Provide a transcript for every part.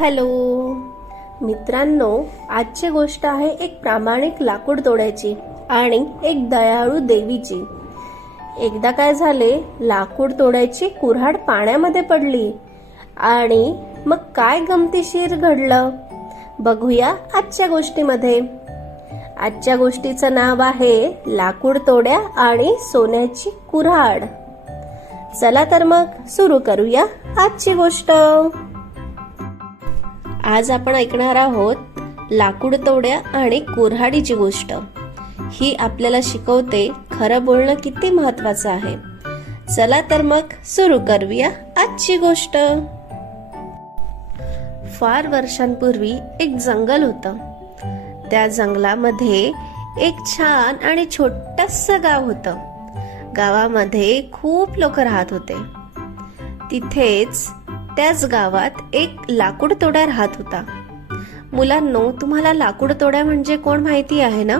Hello. मित्रांनो आजची गोष्ट आहे एक प्रामाणिक लाकूड तोड्याची आणि एक दयाळू देवीची. एकदा काय झाले लाकूड तोड्याची कुऱ्हाड पाण्यामध्ये पडली. आणि मग काय गमतीशीर घडलं? बघूया आजच्या गोष्टीमध्ये. आजच्या गोष्टीचं नाव आहे लाकूड तोड्या आणि सोन्याची कुऱ्हाड. चला तर मग सुरू करूया आजची गोष्ट. आज आपण ऐकणार आहोत लाकूड तोड्या आणि कोऱ्हाडीची गोष्ट. ही आपल्याला शिकवते खरं बोलणं किती महत्वाचं आहे. चला तर मग सुरू करूया आजची गोष्ट. फार वर्षांपूर्वी एक जंगल होतं. त्या जंगलामध्ये एक छान आणि छोटस गाव होतं. गावामध्ये खूप लोक राहत होते. तिथेच त्याच गावात एक लाकूड तोड्या राहत होता. मुलांनो तुम्हाला लाकूड तोड्या म्हणजे कोण माहिती आहे ना?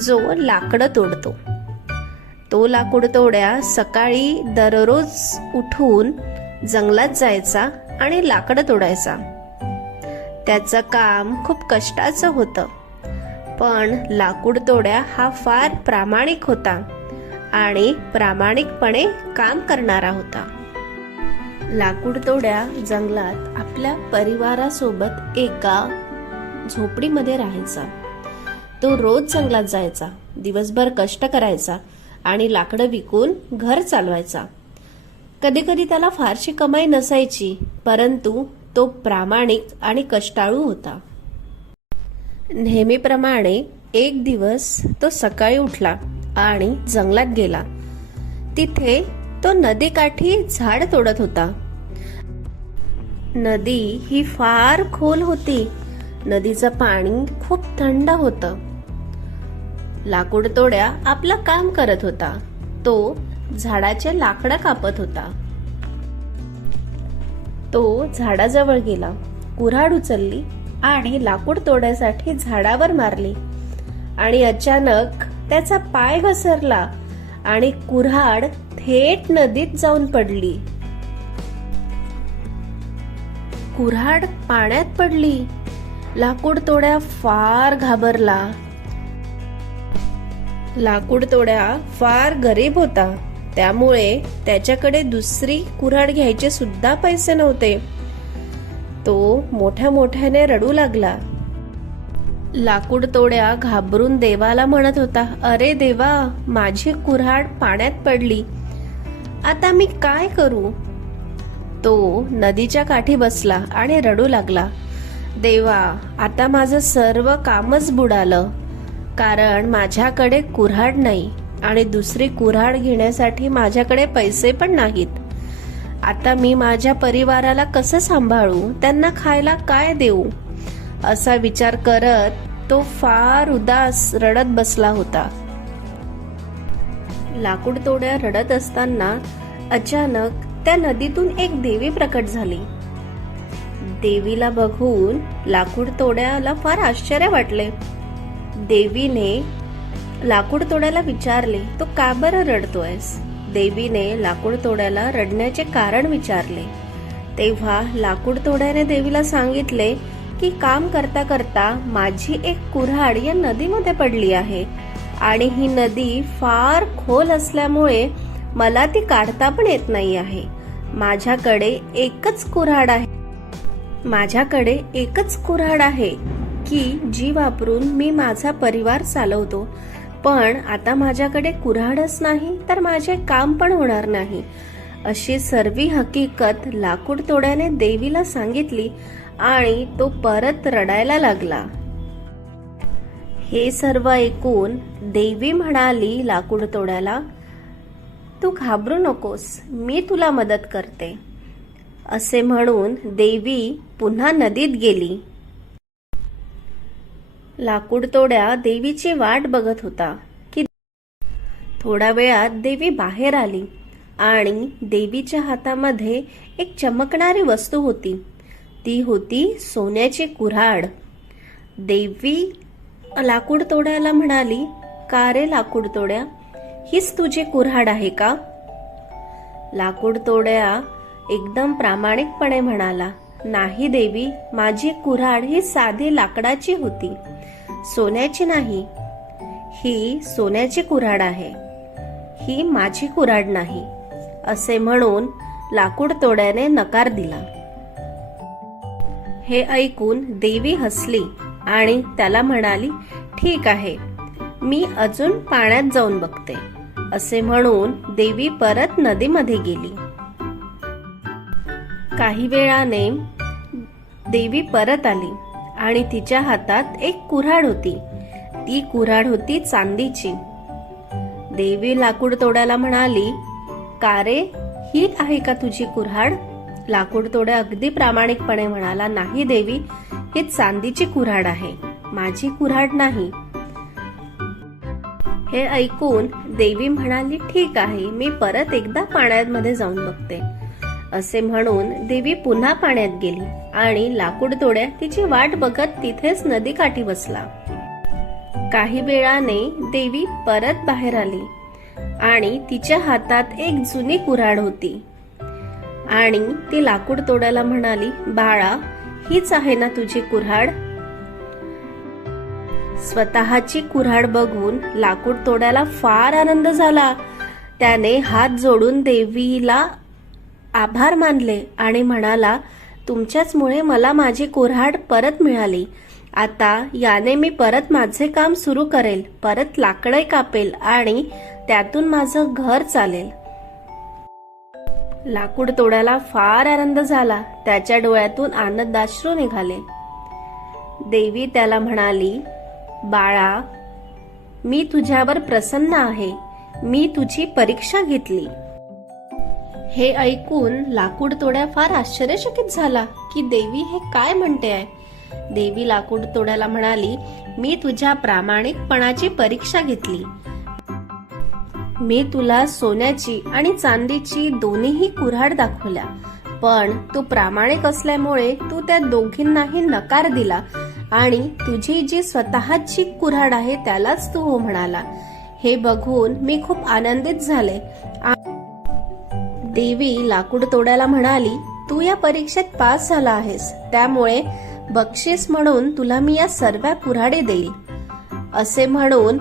जो लाकडं तोडतो. तो लाकूड तोड्या सकाळी दररोज उठून जंगलात जायचा आणि लाकडं तोडायचा. त्याचं काम खूप कष्टाचं होतं. पण लाकूड तोड्या हा फार प्रामाणिक होता आणि प्रामाणिकपणे काम करणारा होता. लाकूडतोड्या जंगलात आपल्या परिवारासोबत एका झोपडीमध्ये राहायचा. तो रोज जंगलात जायचा दिवसभर कष्ट करायचा आणि लाकडं विकून घर चालवायचा. कधी कधी त्याला फारशी कमाई नसायची परंतु तो प्रामाणिक आणि कष्टाळू होता. नेहमीप्रमाणे एक दिवस तो सकाळी उठला आणि जंगलात गेला. तिथे तो नदीकाठी झाड तोडत होता. नदी ही फार खोल होती. नदीचं पाणी खूप थंड होतं. लाकूड तोड्या आपलं काम करत होता. तो झाडाचे लाकडं कापत होता. तो झाडाजवळ गेला. कुऱ्हाड उचलली आणि लाकूड तोड्यासाठी झाडावर मारली. आणि अचानक त्याचा पाय घसरला आणि कुऱ्हाड थेट नदीत जाऊन पडली. कुऱ्हाड पाण्यात पडली. लाकूड तोड्या फार घाबरला. लाकूड तोड्या फार गरीब होता. त्यामुळे त्याच्याकडे दुसरी कुऱ्हाड घ्यायचे सुद्धा पैसे नव्हते. तो मोठ्या मोठ्याने रडू लागला. लाकूड तोड्या घाबरून देवाला म्हणत होता अरे देवा माझी कुऱ्हाड पाण्यात पडली. आता मी काय करू? तो नदीच्या काठी बसला आणि रडू लागला. देवा आता माझं सर्व कामच बुडालं. कारण माझ्याकडे कुऱ्हाड नाही आणि दुसरी कुऱ्हाड घेण्यासाठी माझ्याकडे पैसे पण नाहीत. आता मी माझ्या परिवाराला कसं सांभाळू? त्यांना खायला काय देऊ? असा विचार करत तो फार उदास रडत बसला होता. लाकूड तोड्या रडत असताना अचानक त्या नदीतून एक देवी प्रकट झाली. देवीला बघून लाकूड तोड्याला फार आश्चर्य वाटले. देवीने लाकूड तोड्याला विचारले तो का बरं रडतोयस? देवीने लाकूड तोड्याला रडण्याचे कारण विचारले. तेव्हा लाकूड तोड्याने देवीला सांगितले की काम करता करता माझी एक कुऱ्हाड या नदीमध्ये पडली आहे. आणि ही नदी फार खोल असल्यामुळे मला ती काढता पण येत नाही आहे. माझ्याकडे एकच कुऱ्हाड आहे. माझ्याकडे एकच कुऱ्हाड आहे की जी वापरून मी माझा परिवार चालवतो. पण आता माझ्याकडे कुऱ्हाडच नाही तर माझे काम पण होणार नाही. अशी सर्वी हकीकत लाकूड तोड्याने देवीला सांगितली आणि तो परत रडायला लागला. हे सर्व ऐकून देवी म्हणाली लाकूड तोड्याला तू घाबरू नकोस मी तुला मदत करते. असे म्हणून देवी पुन्हा नदीत गेली. लाकूड तोड्या देवीची वाट बघत होता की थोड्या वेळात देवी बाहेर आली आणि देवीच्या हातामध्ये एक चमकणारी वस्तू होती. ती होती सोन्याची कुऱ्हाड. देवी लाकूड तोड्याला म्हणाली का रे लाकूड तोड्या? हीच तुझी कुऱ्हाड आहे का? लाकूड तोड्या एकदम प्रामाणिकपणे म्हणाला नाही देवी माझी कुऱ्हाड ही साधी लाकडाची होती सोन्याची नाही. ही सोन्याची कुऱ्हाड आहे. ही माझी कुऱ्हाड नाही असे म्हणून लाकूड तोड्याने नकार दिला. हे ऐकून देवी हसली. आणि त्याला म्हणाली ठीक आहे मी अजून पाण्यात जाऊन बघते असे म्हणून देवी परत नदीमध्ये गेली. काही वेळाने देवी परत आली आणि तिच्या हातात एक कुऱ्हाड होती. ती कुऱ्हाड होती चांदीची. देवी लाकूड तोड्याला म्हणाली का रे ही आहे का तुझी कुऱ्हाड? लाकूड तोड्या अगदी प्रामाणिकपणे म्हणाला नाही देवी ही चांदीची कुऱ्हाड आहे. माझी कुऱ्हाड नाही. हे ऐकून देवी म्हणाली ठीक आहे मी परत एकदा पाण्यामध्ये जाऊन बघते. असे म्हणून देवी पुन्हा पाण्यात गेली आणि लाकूड तोड्या तिची वाट बघत तिथेच नदीकाठी बसला. काही वेळाने देवी परत बाहेर आली आणि तिच्या हातात एक जुनी कुऱ्हाड होती. आणि ती लाकूड तोड्याला म्हणाली बाळा हीच आहे ना तुझी कुऱ्हाड? स्वतःची कुऱ्हाड बघून लाकूड तोडायला फार आनंद झाला. त्याने हात जोडून देवीला आभार मानले आणि म्हणाला तुमच्याचमुळे मला माझी कुऱ्हाड परत मिळाली. आता याने मी परत माझे काम सुरू करेल. परत लाकडे कापेल आणि त्यातून माझं घर चालेल. लाकूड तोडायला फार आनंद झाला. त्याच्या डोळ्यातून आनंदाश्रू निघाले. देवी त्याला म्हणाली बाळा मी तुझ्यावर प्रसन्न आहे. मी तुझी परीक्षा घेतली. हे ऐकून लाकूड तोड्या फार आश्चर्यचकित झाला की देवी हे काय म्हणते आहे? देवी लाकूड तोड्याला म्हणाली मी तुझ्या प्रामाणिकपणाची परीक्षा घेतली. मी तुला सोन्याची आणि चांदीची दोन्हीही कुऱ्हाड दाखवल्या. पण तू प्रामाणिक असल्यामुळे तू त्या दोघींनाही नकार दिला आणि तुझी जी स्वतःची कुऱ्हाड आहे त्यालाच तू हो म्हणाला. हे बघून मी खूप आनंदित झाले. देवी लाकूड तोडायला म्हणाली तू या परीक्षेत पास झाला आहेस. त्यामुळे बक्षीस म्हणून तुला मी या सर्व कुऱ्हाडे देईल. असे म्हणून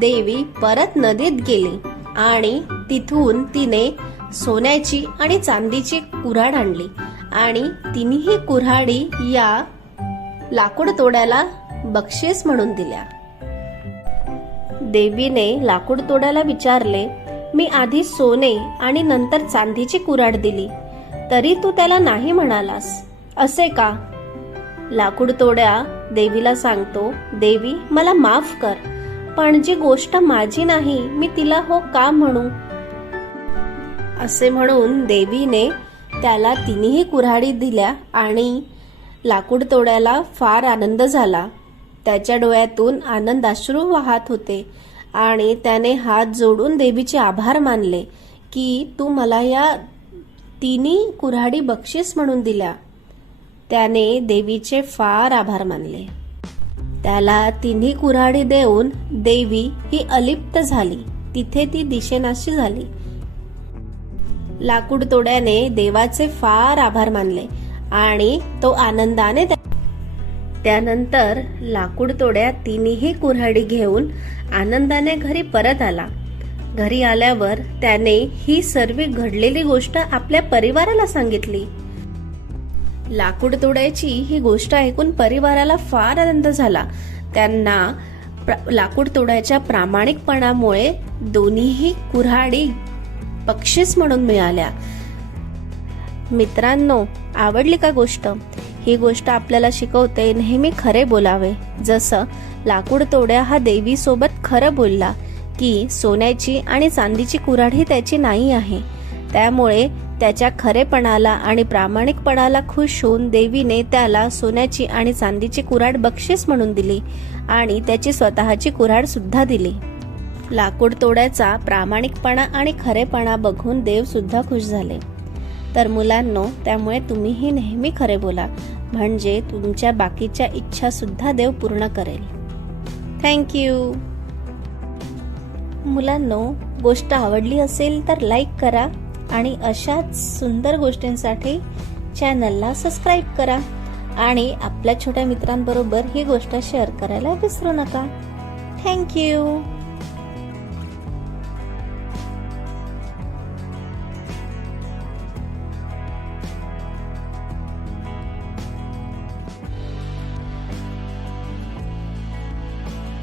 देवी परत नदीत गेली. आणि तिथून तिने सोन्याची आणि चांदीची कुऱ्हाड आणली. आणि तिन्ही कुऱ्हाडी या लाकूड तोड्याला बक्षीस म्हणून दिल्या. देवीने लाकूड तोड्याला विचारले मी आधी सोने आणि नंतर चांदीची कुऱ्हाड दिली. तरी तू त्याला नाही म्हणालास. असे का? लाकूड तोड्या देवीला सांगतो देवी मला माफ कर. पण जी गोष्ट माझी नाही मी तिला हो का म्हणू? असे म्हणून देवीने त्याला तिन्ही कुऱ्हाडी दिल्या आणि लाकूड तोड्याला फार आनंद झाला. त्याच्या डोळ्यातून आनंदाश्रू वाहत होते आणि त्याने हात जोडून देवीचे आभार मानले की तू मला या तिन्ही कुऱ्हाडी बक्षीस म्हणून दिल्या. त्याने देवीचे फार आभार मानले. त्याला तिन्ही कुऱ्हाडी देऊन देवी ही अलिप्त झाली. तिथे ती दिशेनाशी झाली. लाकूड तोड्याने देवाचे फार आभार मानले आणि तो आनंदाने त्यानंतर लाकूड तोड्या तिन्ही कुऱ्हाडी घेऊन आनंदाने घरी परत आला. घरी आल्यावर त्याने ही सर्व घडलेली गोष्ट आपल्या परिवाराला सांगितली. लाकूड तोडायची ही गोष्ट ऐकून परिवाराला फार आनंद झाला. त्यांना प्र- लाकूड तोडायच्या प्रामाणिकपणामुळे दोन्हीही कुऱ्हाडी बक्षीस म्हणून मिळाल्या. मित्रांनो आवडली का गोष्ट? ही गोष्ट आपल्याला शिकवते नेहमी खरे बोलावे. जसं लाकूड तोड्या हा देवीसोबत खरं बोलला की सोन्याची आणि चांदीची कुऱ्हाड ही त्याची नाही आहे. त्यामुळे त्याच्या खरेपणाला आणि प्रामाणिकपणाला खुश होऊन देवीने त्याला सोन्याची आणि चांदीची कुऱ्हाड बक्षीस म्हणून दिली आणि त्याची स्वतःची कुऱ्हाड सुद्धा दिली. लाकूड तोड्याचा प्रामाणिकपणा आणि खरेपणा बघून देव सुद्धा खुश झाले. तर मुलांनो त्यामुळे तुम्हीही नेहमी खरे बोला. म्हणजे तुमच्या बाकीच्या इच्छा सुद्धा देव पूर्ण करेल. थँक्यू मुलांनो गोष्ट आवडली असेल तर लाईक करा. आणि अशाच सुंदर गोष्टींसाठी चॅनलला सबस्क्राईब करा. आणि आपल्या छोट्या मित्रांबरोबर ही गोष्ट शेअर करायला विसरू नका. थँक्यू